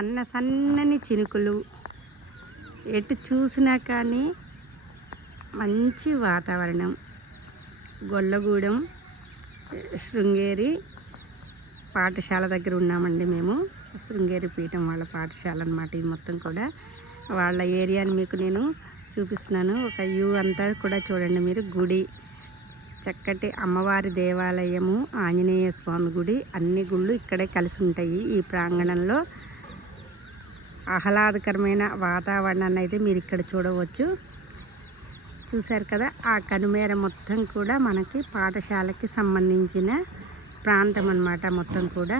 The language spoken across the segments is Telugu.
సన్నని చినుకులు, ఎటు చూసినా కానీ మంచి వాతావరణం. గొల్లగూడెం శృంగేరి పాఠశాల దగ్గర ఉన్నామండి మేము. శృంగేరి పీఠం వాళ్ళ పాఠశాల అన్నమాట. ఇది మొత్తం కూడా వాళ్ళ ఏరియాని మీకు నేను చూపిస్తున్నాను. ఒక వ్యూ అంతా కూడా చూడండి మీరు. గుడి, చక్కటి అమ్మవారి దేవాలయము, ఆంజనేయ స్వామి గుడి, అన్ని గుళ్ళు ఇక్కడే కలిసి ఉంటాయి ఈ ప్రాంగణంలో. ఆహ్లాదకరమైన వాతావరణాన్ని అయితే మీరు ఇక్కడ చూడవచ్చు. చూశారు కదా, ఆ కనుమేర మొత్తం కూడా మనకి పాఠశాలకి సంబంధించిన ప్రాంతం అన్నమాట మొత్తం కూడా.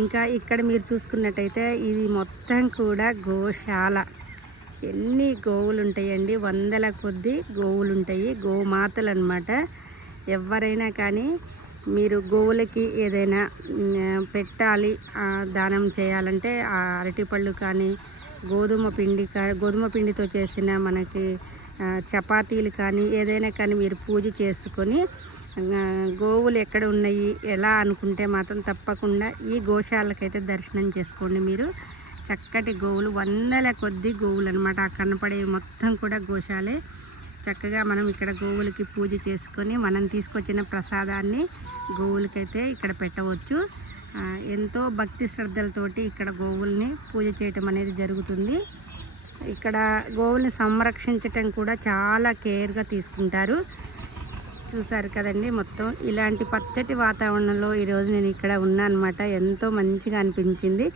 ఇంకా ఇక్కడ మీరు చూసుకున్నట్టయితే ఇది మొత్తం కూడా గోశాల. ఎన్ని గోవులు ఉంటాయండి, వందల కొద్ది గోవులు ఉంటాయి, గోమాతలు అన్నమాట. ఎవరైనా కానీ మీరు గోవులకి ఏదైనా పెట్టాలి, దానం చేయాలంటే ఆ అరటిపళ్ళు కానీ, గోధుమ పిండితో చేసిన మనకి చపాతీలు కానీ ఏదైనా కానీ మీరు పూజ చేసుకొని గోవులు ఎక్కడ ఉన్నాయి ఎలా అనుకుంటే మాత్రం తప్పకుండా ఈ గోశాలకైతే దర్శనం చేసుకోండి మీరు. చక్కటి గోవులు, వందల కొద్ది గోవులు అనమాట. ఆ కనపడే మొత్తం కూడా గోశాలే. చక్కగా మనం ఇక్కడ గోవులకి పూజ చేసుకొని మనం తీసుకొచ్చిన ప్రసాదాన్ని గోవులకైతే ఇక్కడ పెట్టవచ్చు. ఎంతో భక్తి శ్రద్ధలతోటి ఇక్కడ గోవుల్ని పూజ చేయటం అనేది జరుగుతుంది. ఇక్కడ గోవుల్ని సంరక్షించటం కూడా చాలా కేర్గా తీసుకుంటారు. చూసారు కదండి, మొత్తం ఇలాంటి పచ్చటి వాతావరణంలో ఈరోజు నేను ఇక్కడ ఉన్నా అనమాట. ఎంతో మంచిగా అనిపించింది.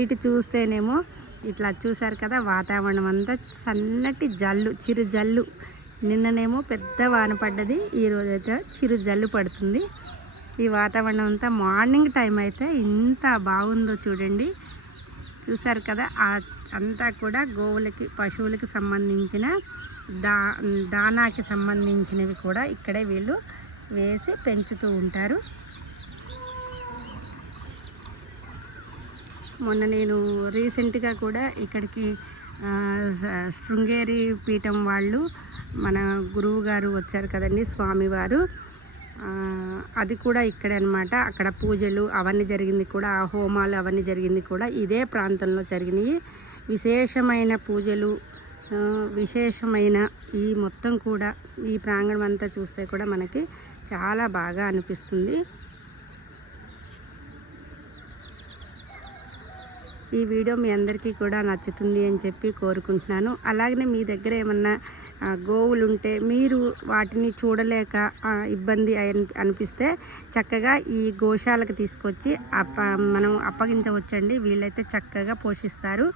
ఇటు చూస్తేనేమో ఇట్లా చూసారు కదా, వాతావరణం అంతా సన్నటి జల్లు, చిరు జల్లు. నిన్ననేమో పెద్ద వాన పడ్డది, ఈరోజైతే చిరు జల్లు పడుతుంది. ఈ వాతావరణం అంతా మార్నింగ్ టైం అయితే ఇంత బాగుందో చూడండి. చూసారు కదా, అంతా కూడా గోవులకి, పశువులకి సంబంధించిన దానాకి సంబంధించినవి కూడా ఇక్కడే వీళ్ళు వేసి పెంచుతూ ఉంటారు. మొన్న నేను రీసెంట్గా కూడా ఇక్కడికి శృంగేరి పీఠం వాళ్ళు, మన గురువు గారు వచ్చారు కదండి, స్వామివారు. అది కూడా ఇక్కడే అనమాట. అక్కడ పూజలు అవన్నీ జరిగింది కూడా, ఆ హోమాలు అవన్నీ జరిగింది కూడా ఇదే ప్రాంతంలో జరిగినాయి. విశేషమైన పూజలు, విశేషమైన ఈ మొత్తం కూడా ఈ ప్రాంగణం అంతా చూస్తే కూడా మనకి చాలా బాగా అనిపిస్తుంది. ఈ వీడియో మీ అందరికీ కూడా నచ్చుతుంది అని చెప్పి కోరుకుంటున్నాను. అలాగనే మీ దగ్గర ఏమన్నా గోవులు ఉంటే మీరు వాటిని చూడలేక ఇబ్బంది అనిపిస్తే చక్కగా ఈ గోశాలకు తీసుకొచ్చి మనం అప్పగించవచ్చండి. వీళ్ళైతే చక్కగా పోషిస్తారు.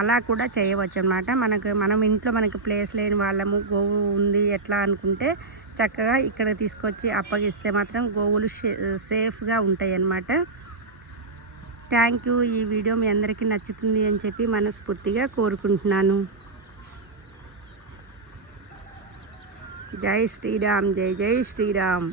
అలా కూడా చేయవచ్చు అన్నమాట. మనం ఇంట్లో మనకి ప్లేస్ లేని వాళ్ళము, గోవు ఉంది ఎట్లా అనుకుంటే చక్కగా ఇక్కడ తీసుకొచ్చి అప్పగిస్తే మాత్రం గోవులు సేఫ్గా ఉంటాయి అన్నమాట. Thank you. ఈ వీడియో మీ అందరికీ నచ్చుతుంది అని చెప్పి మనస్ఫూర్తిగా కోరుకుంటున్నాను. జై శ్రీరామ్, జై జై శ్రీరామ్.